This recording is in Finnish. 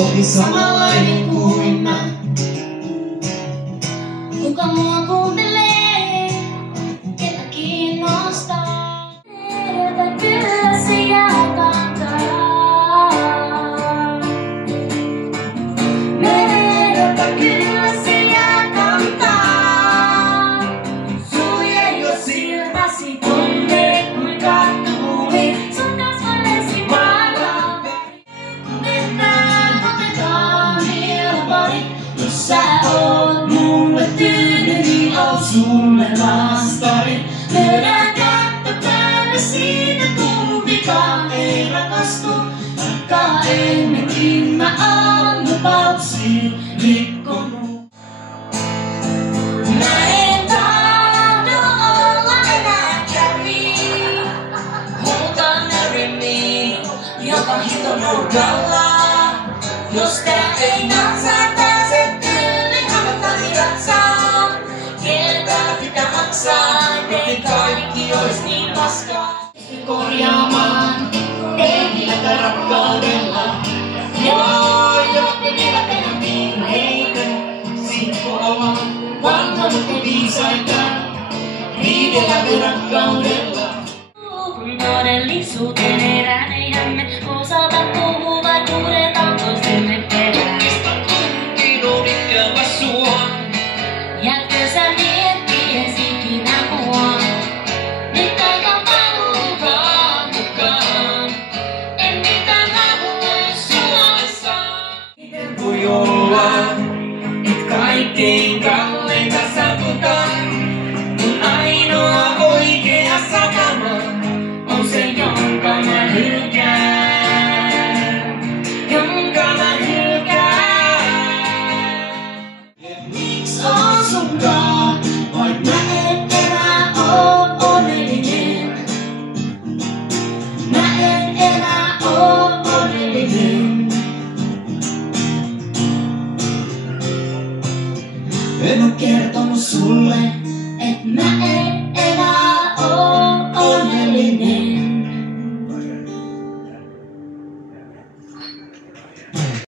Oli samanlainen kuin mä. Kuka mua kuuntelee, ketä kiinnostaa. Edeltä kyllä se jää kantaa. Medeltä kyllä se jää kantaa. Sulje jo silmäsi tonne kuinka tuuli sun kasvoillesi maalaa. Kun mennään otetaan vielä pari, jos sä oot mulle tyyny, niin oot sulle lastari. Löydään kättä päälle siitä, kumpikaan ei rakastu. Vaikka ennenkin mä oon lupauksia rikkonut. Mä en tahdo olla enää kävi. Huutan me, joka hito nurkalla. Jos tää ei natsaa, pääset yli, kannattaa jatsaa. Kieltää pitää maksaa, ettei kaikki ois niin paskaa. Pystyn korjaamaan, ei vieläkään rakkaudella. Joo, me vielä tehdään virheitä. Sikko on vanhannut kuin viisaita, riidellämme rakkaudella. Kun todellisuuteen erääneiämme osata puhua vai huudetaan toistemme perään. Tuntiin odittella sua. Jätkö sä mietties ikinä mua? Nyt aika valuukaan mukaan. En mitään halua suossaan. Miten voi olla, et kaikkein kalleinta saavutaan, kun ainoa oikea satama on se, jonka mä hylkään. Jonka mä hylkään. Et miks on sunkaan, vaik mä en enää oo onnellinen. Mä en enää oo onnellinen. En oo kertonut sulle, et mä en